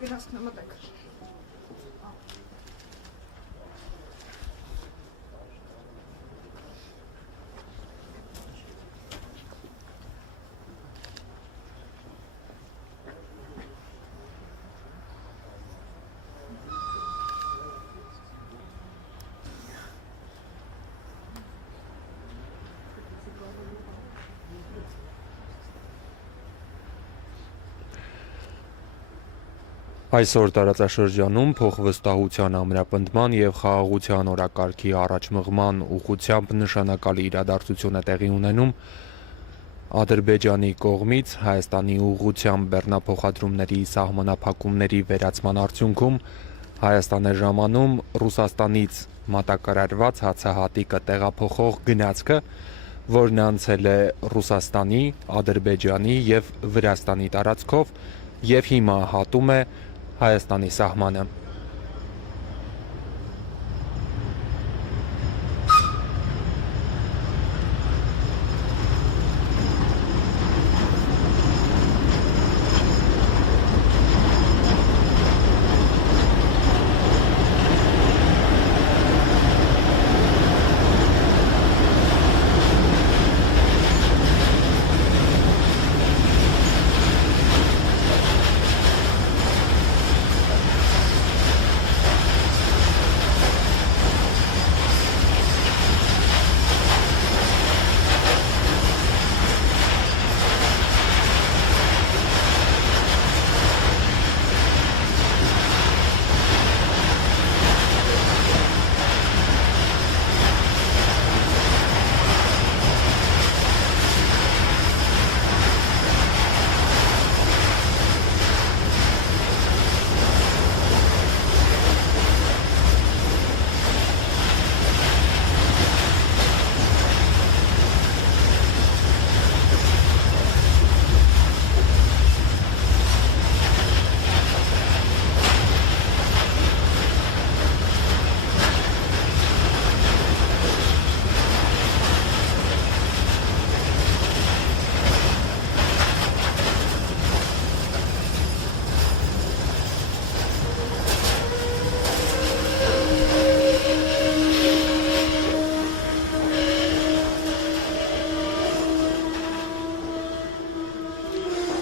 Գնացքն մտեք։ Այսօր տարածաշրջանում փոխվստահության ամրապնդման և խաղաղության օրակարգի առաջմղման ուղղությամբ նշանակալի իրադարձություն է տեղի ունենում Ադրբեջանի կողմից Հայաստանի ուղղությամբ բեռնափոխադրումների սահմանափակումների վերացման արդյունքում Հայաստան է ժամանում Ռուսաստանից մատակարարված հացահատիկը տեղափոխող գնացքը, որն անցել է Ռուսաստանի, Ադրբեջանի և Վրաստանի տարածքով և հիմա հատում է Հայաստանի սահմանը։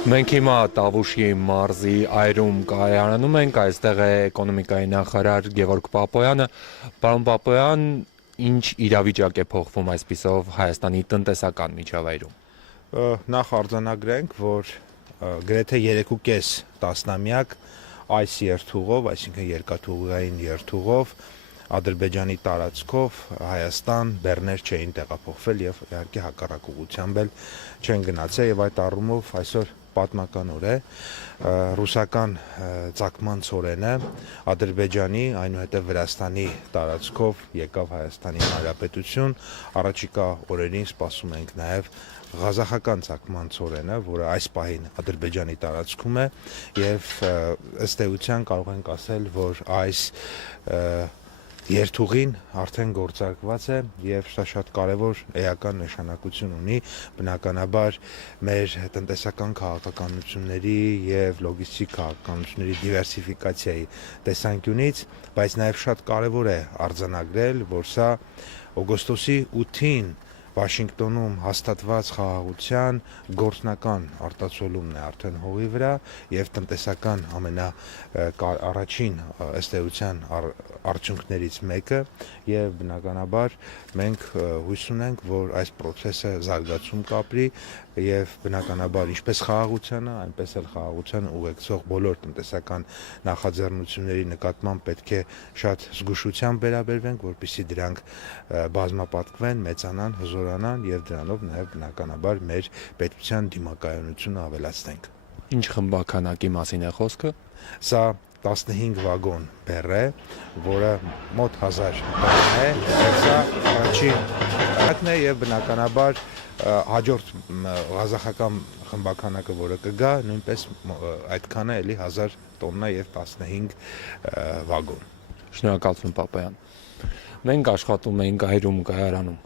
Մենք հիմա Տավուշի մարզի այրում կայարանում ենք, այստեղ է էկոնոմիկայի նախարար Գևորգ Պապոյանը։ Պարոն Պապոյան, ինչ իրավիճակ է փոխվում այսպիսով Հայաստանի տնտեսական միջավայրում։ Նախ արձանագրենք, որ գրեթե 3.5 տասնամյակ այս երթուղով, այսինքն երկաթուղային երթուղով Ադրբեջանի տարածքով Հայաստան բեռներ չէին տեղափոխվել եւ իհարկե հակառակ ուղղությամբ էլ չեն գնացել եւ այդ առումով այսօր պատմական օր է ռուսական ցակման ծորենը Ադրբեջանի, այնուհետև Վրաստանի տարածքով եկավ Հայաստանի Հանրապետություն, առաջիկա օրերին սպասում ենք նաև Ղազախական ցակման ծորենը, որը այս պահին Ադրբեջանի տարածքում է եւ ըստ էության կարող ենք ասել, որ այս երթուղին արդեն գործարկված է եւ սա շատ կարեւոր էական նշանակություն ունի բնականաբար մեր տնտեսական քաղաքականությունների եւ լոգիստիկ քաղաքականությունների դիվերսիֆիկացիայի տեսանկյունից, բայց նաեւ շատ կարեւոր է արձանագրել, որ սա օգոստոսի 8-ին Վաշինգտոնում հաստատված խաղաղության գործնական արտացոլումն է արդեն հողի վրա եւ տնտեսական առաջին ըստ էության արդյունքներից մեկը եւ բնականաբար մենք հույս ունենք, որ այս process-ը զարգացում կապրի եւ բնականաբար ինչպես խաղաղությանը, այնպես էլ խաղաղության ուղեկցող բոլոր տնտեսական նախաձեռնությունների նկատմամբ պետք է շատ զգուշությամբ վերաբերվենք, որպեսզի դրանք բազմապատկվեն, մեծանան, հզորանան եւ դրանով նաեւ բնականաբար մեր պետության դիմակայունությունը ավելացնենք։ Ինչ խմբականակի մասին է խոսքը։ Սա 15 վագոն բեռ է, որը մոտ 1000 տոննա է, սա առաջին հակն է եւ բնականաբար հաջորդ ղազախական խմբականակը, որը կգա, նույնպես այդքանը էլի 1000 տոննա եւ 15 վագոն։ Շնորհակալություն Պապոյան։ Մենք աշխատում ենք այրում կայարանում։